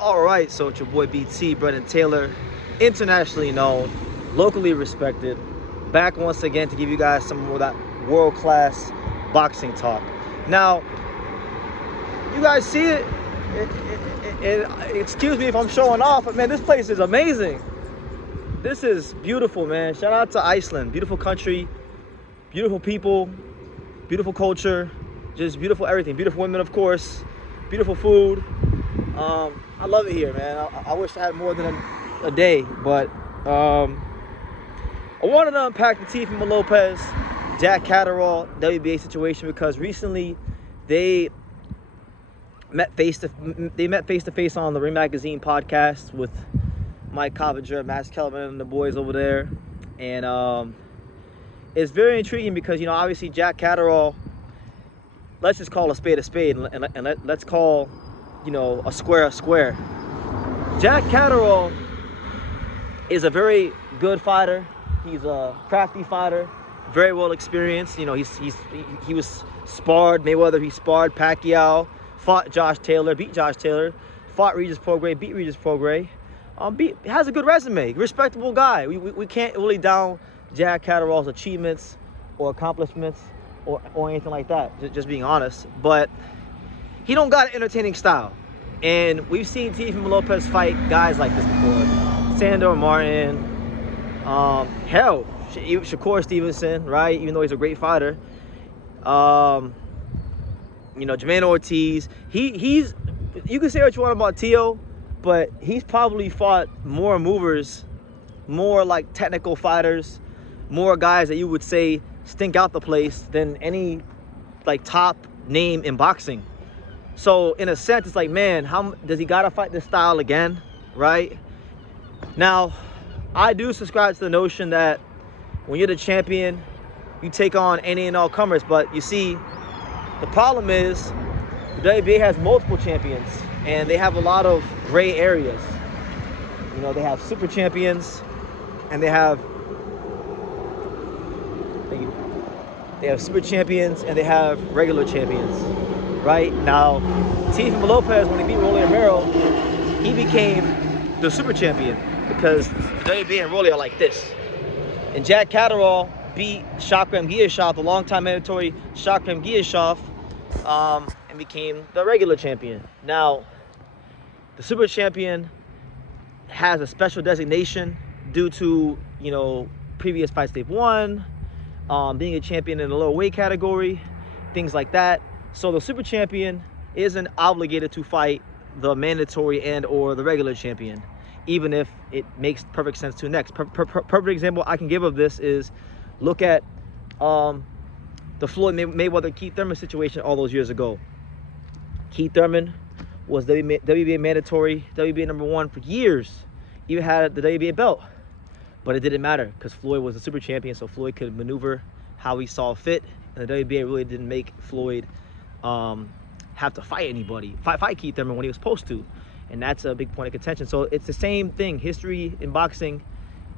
All right, so it's your boy BT, Brendan Taylor, internationally known, locally respected, back once again to give you guys some more of that world-class boxing talk. Now, you guys see it, excuse me if I'm showing off, but man, this place is amazing. This is beautiful, man. Shout out to Iceland, beautiful country, beautiful people, beautiful culture, just beautiful everything. Beautiful women, of course, beautiful food. I love it here, man. I wish I had more than a day, but I wanted to unpack the Teofimo Lopez, Jack Catterall WBA situation because recently they met face to face on the Ring Magazine podcast with Mike Coverdre, Max Kelvin, and the boys over there, and it's very intriguing because obviously Jack Catterall. Let's just call a spade, and let's call a square a square. Jack Catterall is a very good fighter. He's a crafty fighter, very well experienced. He was sparred Mayweather. He sparred Pacquiao, fought Josh Taylor, beat Josh Taylor, fought Regis Prograis, beat Regis Prograis. Has a good resume, respectable guy. We can't really down Jack Catterall's achievements or accomplishments or anything like that. Just being honest, but he don't got an entertaining style. And we've seen Teofimo Lopez fight guys like this before. Sandor Martin, hell, Shakur Stevenson, right? Even though he's a great fighter. Jermaine Ortiz. He's you can say what you want about Teo, but he's probably fought more movers, more like technical fighters, more guys that you would say stink out the place than any like top name in boxing. So in a sense, it's like, man, how does he gotta fight this style again, right? Now, I do subscribe to the notion that when you're the champion, you take on any and all comers. But you see, the problem is the WBA has multiple champions, and they have a lot of gray areas. They have super champions, and they have super champions, and they have regular champions. Right now, Teofimo Lopez, when he beat Rolly Romero, he became the super champion because the WBA and Rolly are like this. And Jack Catterall beat Shakram Giyashov, the longtime mandatory Shakram Giyashov, and became the regular champion. Now, the super champion has a special designation due to previous fights they've won, being a champion in the lower weight category, things like that. So the super champion isn't obligated to fight the mandatory and or the regular champion, even if it makes perfect sense to next. Perfect example I can give of this is look at the Floyd Mayweather Keith Thurman situation all those years ago. Keith Thurman was WBA mandatory, WBA #1 for years, even had the WBA belt, but it didn't matter because Floyd was the super champion, so Floyd could maneuver how he saw fit, and the WBA really didn't make Floyd have to fight anybody, fight Keith Thurman when he was supposed to, and that's a big point of contention. So it's the same thing, history in boxing,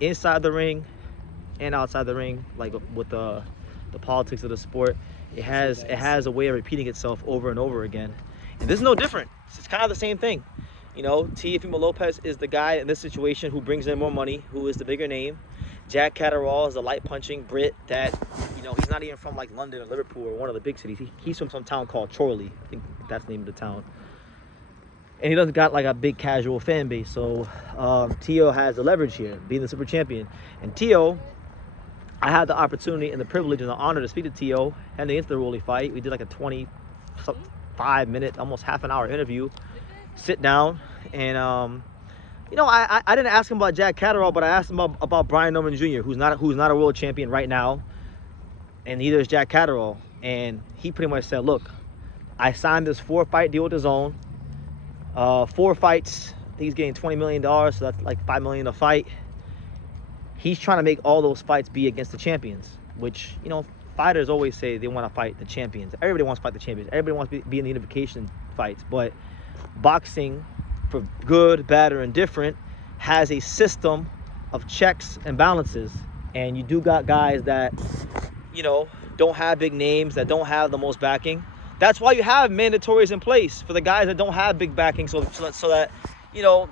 inside the ring and outside the ring, like with the politics of the sport. It has a way of repeating itself over and over again, and this is no different. It's kind of the same thing. Teofimo Lopez is the guy in this situation who brings in more money, who is the bigger name. Jack Catterall is a light punching Brit that, he's not even from like London or Liverpool or one of the big cities. He's from some town called Chorley. I think that's the name of the town. And he doesn't got like a big casual fan base. So Teo has the leverage here, being the super champion. And Teo, I had the opportunity and the privilege and the honor to speak to Teo heading into the Rolly fight. We did like a 25-minute, almost half an hour interview. Sit down and I didn't ask him about Jack Catterall, but I asked him about Brian Norman Jr., who's not a world champion right now, and neither is Jack Catterall. And he pretty much said, look, I signed this 4-fight deal with DAZN. 4 fights, I think he's getting $20 million, so that's like $5 million a fight. He's trying to make all those fights be against the champions, which, fighters always say they want to fight the champions. Everybody wants to fight the champions. Everybody wants to be in the unification fights, but boxing, for good, bad, or indifferent, has a system of checks and balances. And you do got guys that, don't have big names, that don't have the most backing. That's why you have mandatories in place for the guys that don't have big backing, so that you know,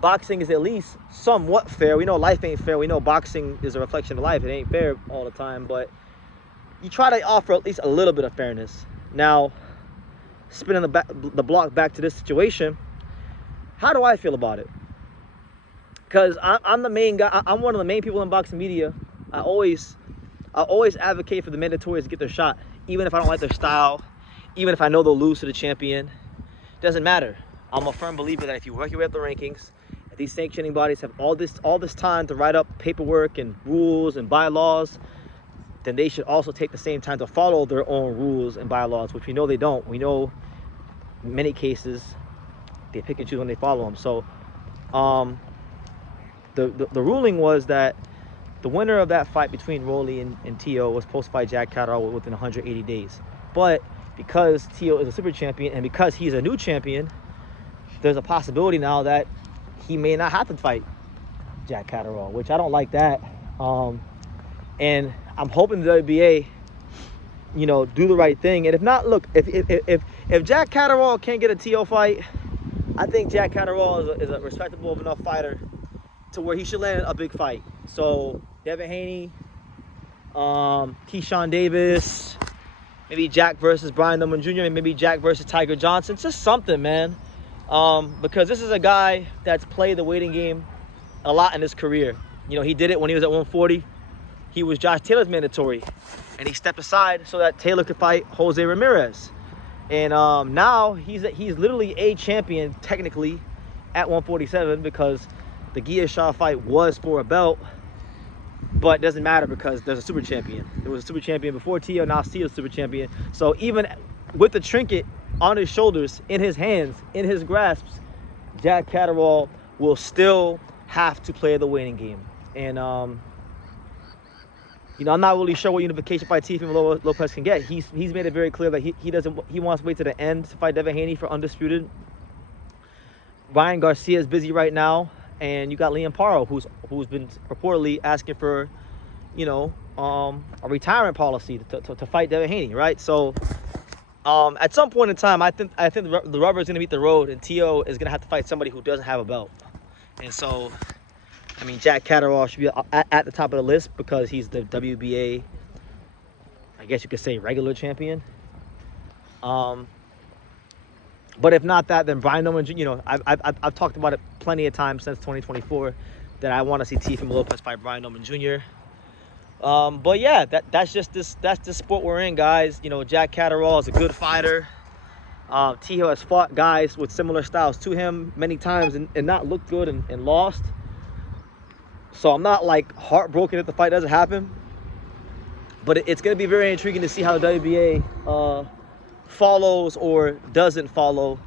boxing is at least somewhat fair. We know life ain't fair. We know boxing is a reflection of life. It ain't fair all the time, but you try to offer at least a little bit of fairness. Now, spinning the block back to this situation, how do I feel about it? Because I'm the main guy. I'm one of the main people in boxing media. I always advocate for the mandatories to get their shot, even if I don't like their style, even if I know they'll lose to the champion. Doesn't matter. I'm a firm believer that if you work your way up the rankings, if these sanctioning bodies have all this time to write up paperwork and rules and bylaws, then they should also take the same time to follow their own rules and bylaws, which we know they don't. We know in many cases they pick and choose when they follow them. So the ruling was that the winner of that fight between Rolly and Teo was supposed to fight Jack Catterall within 180 days. But because Teo is a super champion and because he's a new champion, there's a possibility now that he may not have to fight Jack Catterall, which I don't like that. And I'm hoping the WBA, you know, do the right thing. And if not, look, if Jack Catterall can't get a Teo fight, I think Jack Catterall is a respectable enough fighter to where he should land a big fight. So Devin Haney, Keyshawn Davis, maybe Jack versus Brian Norman Jr., maybe Jack versus Tiger Johnson, just something, man. Because this is a guy that's played the waiting game a lot in his career. You know, he did it when he was at 140. He was Josh Taylor's mandatory, and he stepped aside so that Taylor could fight Jose Ramirez. And now he's literally a champion technically at 147 because the Gia Shaw fight was for a belt, but it doesn't matter because there's a super champion. There was a super champion before Teo, now Teo's super champion. So even with the trinket on his shoulders, in his hands, in his grasps, Jack Catterall will still have to play the waiting game. And you know, I'm not really sure what unification fight Teofimo Lopez can get. He's made it very clear that he wants to wait to the end to fight Devin Haney for undisputed. Ryan Garcia is busy right now, and you got Liam Paro, who's been reportedly asking for, you know, a retirement policy to fight Devin Haney, right? So at some point in time, I think the rubber is going to meet the road, and Teo is going to have to fight somebody who doesn't have a belt. And so, I mean, Jack Catterall should be at the top of the list because he's the WBA, I guess you could say, regular champion. But if not that, then Brian Norman, you know, I've talked about it plenty of times since 2024 that I want to see Teofimo Lopez fight Brian Norman Jr. But yeah, that's the sport we're in, guys. You know, Jack Catterall is a good fighter. Teo has fought guys with similar styles to him many times and not looked good and lost. So I'm not like heartbroken if the fight doesn't happen. But it's going to be very intriguing to see how the WBA follows or doesn't follow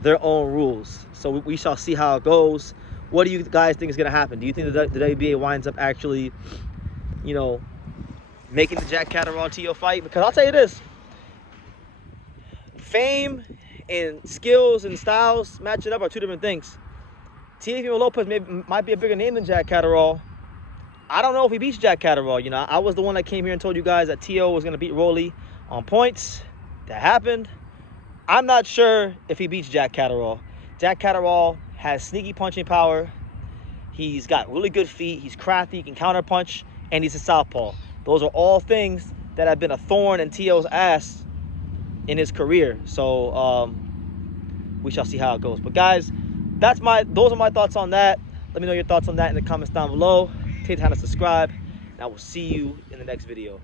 their own rules. So we shall see how it goes. What do you guys think is going to happen? Do you think the WBA winds up actually, you know, making the Jack Catterall Teo fight? Because I'll tell you this, fame and skills and styles matching up are two different things. Teofimo Lopez might be a bigger name than Jack Catterall. I don't know if he beats Jack Catterall. You know, I was the one that came here and told you guys that Teo was going to beat Rolly on points. That happened. I'm not sure if he beats Jack Catterall. Jack Catterall has sneaky punching power. He's got really good feet. He's crafty. He can counter punch, and he's a southpaw. Those are all things that have been a thorn in Teo's ass in his career. So we shall see how it goes. But guys, those are my thoughts on that. Let me know your thoughts on that in the comments down below. Take time to subscribe, and I will see you in the next video.